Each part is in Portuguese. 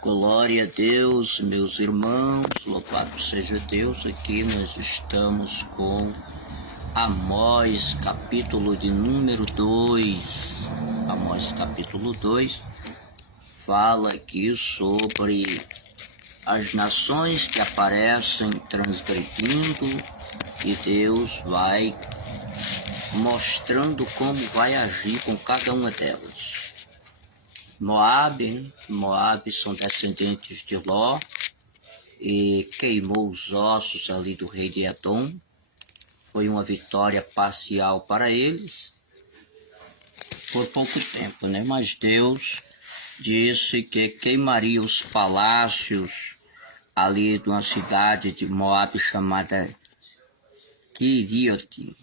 Glória a Deus, meus irmãos, louvado seja Deus. Aqui nós estamos com Amós, capítulo de número 2. Amós, capítulo 2, fala aqui sobre as nações que aparecem transgredindo e Deus vai mostrando como vai agir com cada uma delas. Moabe são descendentes de Ló e queimou os ossos ali do rei de Edom. Foi uma vitória parcial para eles por pouco tempo, né? Mas Deus disse que queimaria os palácios ali de uma cidade de Moabe chamada Queriote.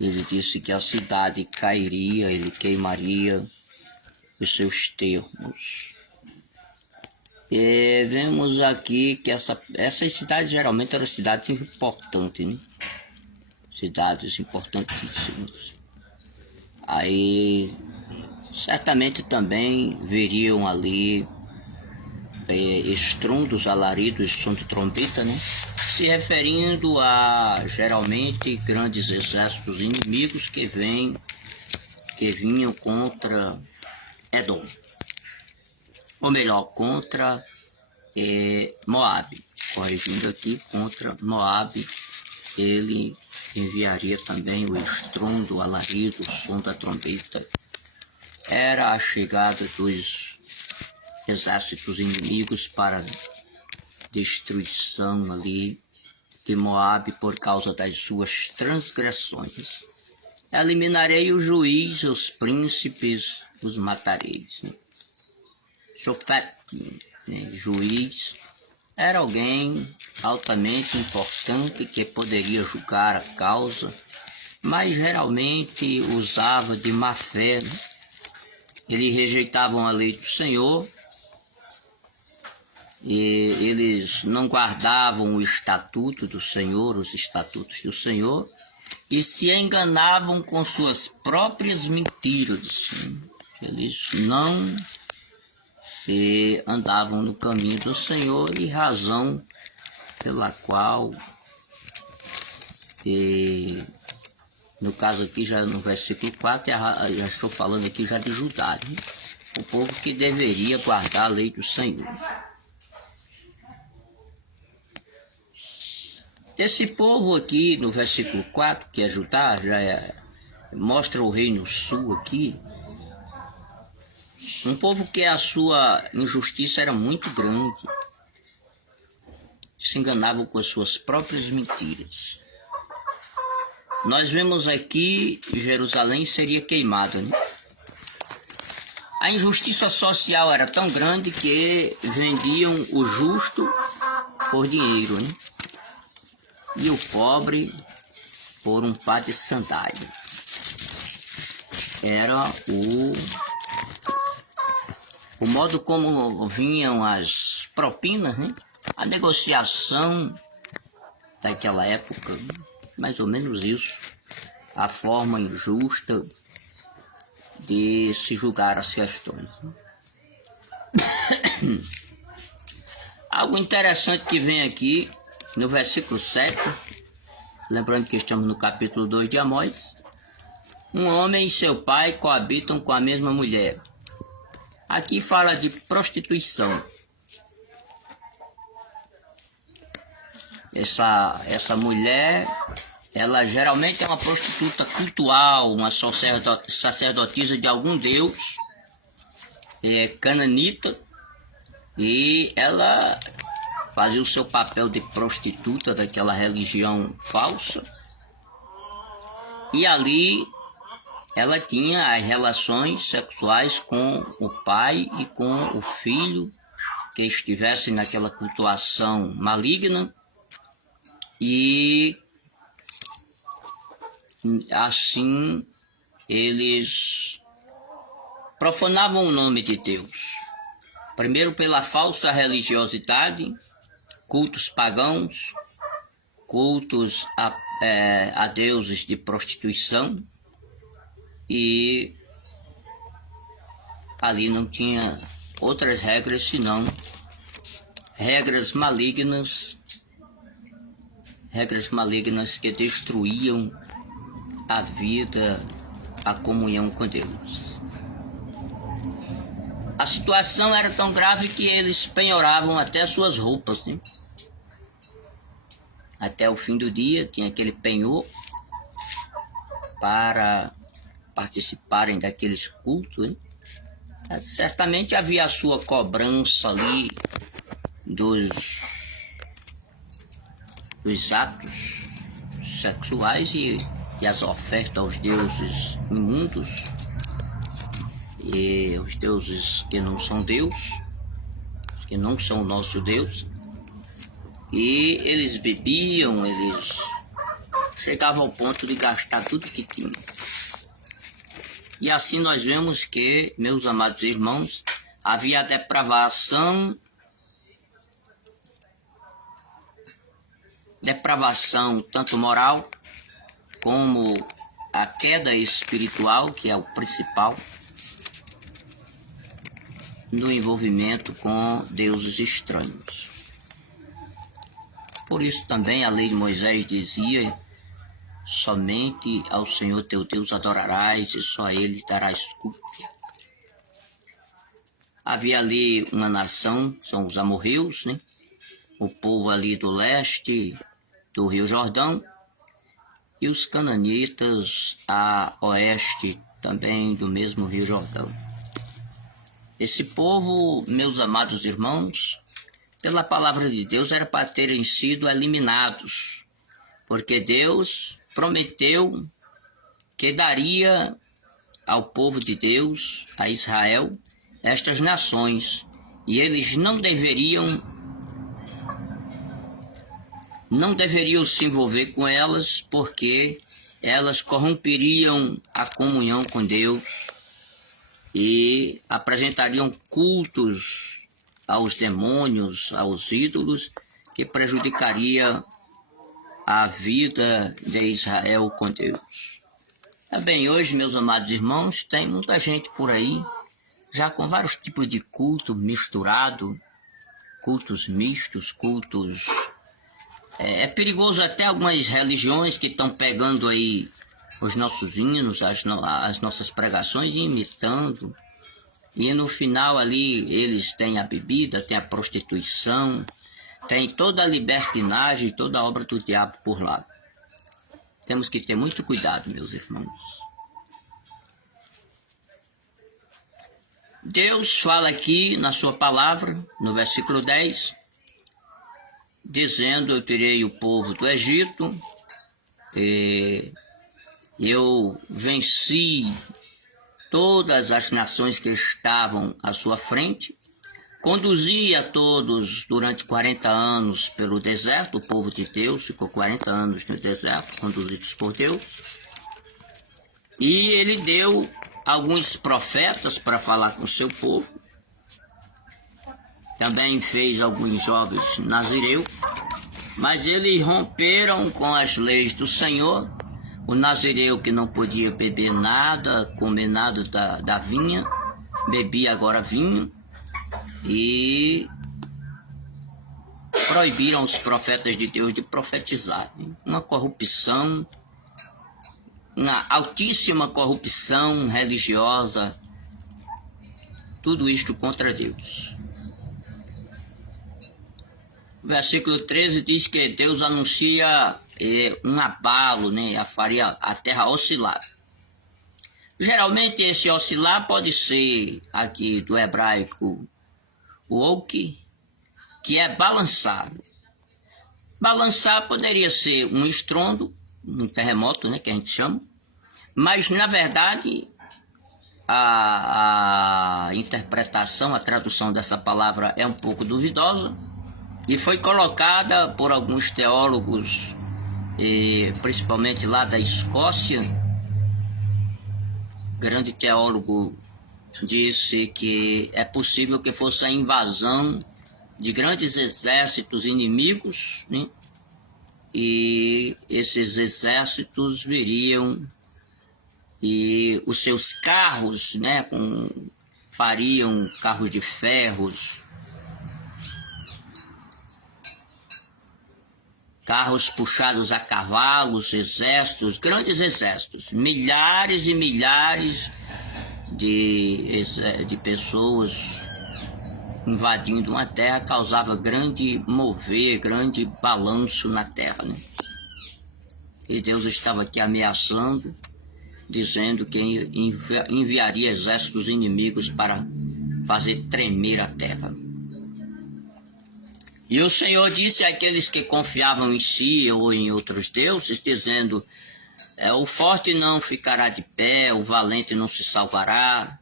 Ele disse que a cidade cairia, ele queimaria os seus termos. E vemos aqui que essas cidades geralmente eram cidades importantes, né? Cidades importantíssimas. Aí certamente também veriam ali estrondos, alaridos, som de trombeta, né? Se referindo a geralmente grandes exércitos inimigos que vinham contra Edom, ou melhor, contra Moabe. Corrigindo aqui, contra Moabe, ele enviaria também o estrondo, o alarido, o som da trombeta. Era a chegada dos exércitos inimigos para destruição ali de Moabe por causa das suas transgressões. Eliminarei o juiz, os príncipes, os matareis. Shofete, né? Juiz, era alguém altamente importante que poderia julgar a causa, mas geralmente usava de má fé, né? Eles rejeitavam a lei do Senhor e eles não guardavam o estatuto do Senhor, os estatutos do Senhor, e se enganavam com suas próprias mentiras. Eles não andavam no caminho do Senhor, e razão pela qual, no caso aqui já no versículo 4, já estou falando aqui já de Judá, né? O povo que deveria guardar a lei do Senhor. Esse povo aqui no versículo 4, que é Judá, mostra o reino sul aqui. Um povo que a sua injustiça era muito grande. Se enganavam com as suas próprias mentiras. Nós vemos aqui que Jerusalém seria queimada, né? A injustiça social era tão grande que vendiam o justo por dinheiro, né? E o pobre por um par de sandálias. Era o modo como vinham as propinas, né? A negociação daquela época, mais ou menos isso. A forma injusta de se julgar as questões. Algo interessante que vem aqui no versículo 7, lembrando que estamos no capítulo 2 de Amós. Um homem e seu pai coabitam com a mesma mulher. Aqui fala de prostituição. Essa mulher, ela geralmente é uma prostituta cultual, uma sacerdotisa de algum deus cananita, e ela fazia o seu papel de prostituta daquela religião falsa, e ali ela tinha as relações sexuais com o pai e com o filho que estivesse naquela cultuação maligna, e assim eles profanavam o nome de Deus. Primeiro pela falsa religiosidade, cultos pagãos, cultos a deuses de prostituição, e ali não tinha outras regras senão regras malignas que destruíam a vida, a comunhão com Deus. A situação era tão grave que eles penhoravam até suas roupas, né? Até o fim do dia tinha aquele penhor para participarem daqueles cultos, né? Certamente havia a sua cobrança ali dos atos sexuais e as ofertas aos deuses imundos e os deuses que não são Deus, que não são o nosso Deus. E eles bebiam, eles chegavam ao ponto de gastar tudo que tinham. E assim nós vemos que, meus amados irmãos, havia depravação tanto moral como a queda espiritual, que é o principal, no envolvimento com deuses estranhos. Por isso também a lei de Moisés dizia: somente ao Senhor teu Deus adorarás e só a Ele darás culto. Havia ali uma nação, são os amorreus, né? O povo ali do leste do Rio Jordão, e os cananitas a oeste também do mesmo Rio Jordão. Esse povo, meus amados irmãos, pela palavra de Deus era para terem sido eliminados, porque Deus prometeu que daria ao povo de Deus, a Israel, estas nações, e eles não deveriam se envolver com elas, porque elas corromperiam a comunhão com Deus e apresentariam cultos aos demônios, aos ídolos, que prejudicaria a vida de Israel com Deus. Bem, hoje, meus amados irmãos, tem muita gente por aí, já com vários tipos de culto misturado, cultos mistos, cultos... É perigoso até algumas religiões que estão pegando aí os nossos hinos, as nossas pregações e imitando. E no final ali eles têm a bebida, têm a prostituição, tem toda a libertinagem, toda a obra do diabo por lá. Temos que ter muito cuidado, meus irmãos. Deus fala aqui na sua palavra, no versículo 10, dizendo: eu tirei o povo do Egito, eu venci todas as nações que estavam à sua frente, conduzi a todos durante 40 anos pelo deserto. O povo de Deus ficou 40 anos no deserto, conduzidos por Deus. E ele deu alguns profetas para falar com o seu povo. Também fez alguns jovens nazireus, mas eles romperam com as leis do Senhor. O nazireu que não podia beber nada, comer nada da vinha, bebia agora vinho, e proibiram os profetas de Deus de profetizar. Uma corrupção, uma altíssima corrupção religiosa, tudo isto contra Deus. O versículo 13 diz que Deus anuncia um abalo, né? Faria a terra oscilar. Geralmente esse oscilar pode ser, aqui do hebraico, o ok, que é balançar. Balançar poderia ser um estrondo, um terremoto, né, que a gente chama, mas na verdade a interpretação, a tradução dessa palavra é um pouco duvidosa, e foi colocada por alguns teólogos, principalmente lá da Escócia. O grande teólogo disse que é possível que fosse a invasão de grandes exércitos inimigos, né? E esses exércitos viriam e os seus carros, né, fariam carros de ferros, carros puxados a cavalos, exércitos, grandes exércitos, milhares e milhares de pessoas invadindo uma terra, causava grande mover, grande balanço na terra, né? E Deus estava aqui ameaçando, dizendo que enviaria exércitos inimigos para fazer tremer a terra. E o Senhor disse àqueles que confiavam em si ou em outros deuses, dizendo: o forte não ficará de pé, o valente não se salvará,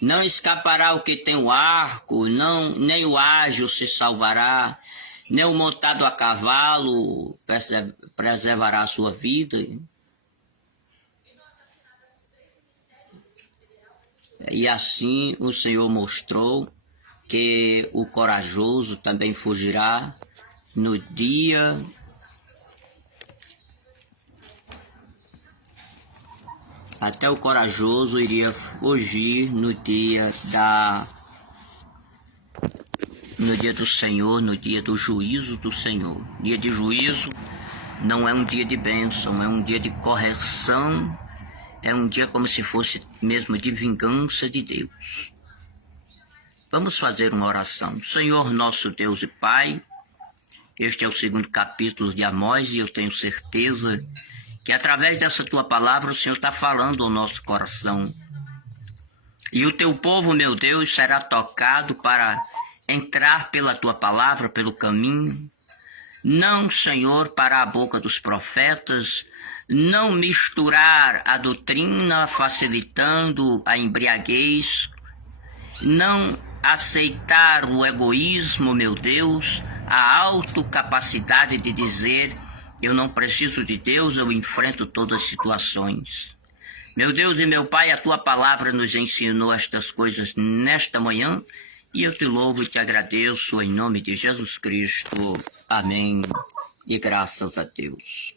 não escapará o que tem o arco, nem o ágil se salvará, nem o montado a cavalo preservará a sua vida. E assim o Senhor mostrou que o corajoso também fugirá no dia até o corajoso iria fugir no dia do Senhor, no dia do juízo do Senhor. Dia de juízo não é um dia de bênção, é um dia de correção, é um dia como se fosse mesmo de vingança de Deus. Vamos fazer uma oração. Senhor nosso Deus e Pai, este é o 2º capítulo de Amós e eu tenho certeza que através dessa tua palavra o Senhor está falando ao nosso coração. E o teu povo, meu Deus, será tocado para entrar pela tua palavra, pelo caminho. Não, Senhor, para a boca dos profetas, não misturar a doutrina facilitando a embriaguez, não aceitar o egoísmo, meu Deus, a autocapacidade de dizer: eu não preciso de Deus, eu enfrento todas as situações. Meu Deus e meu Pai, a tua palavra nos ensinou estas coisas nesta manhã e eu te louvo e te agradeço em nome de Jesus Cristo. Amém. E graças a Deus.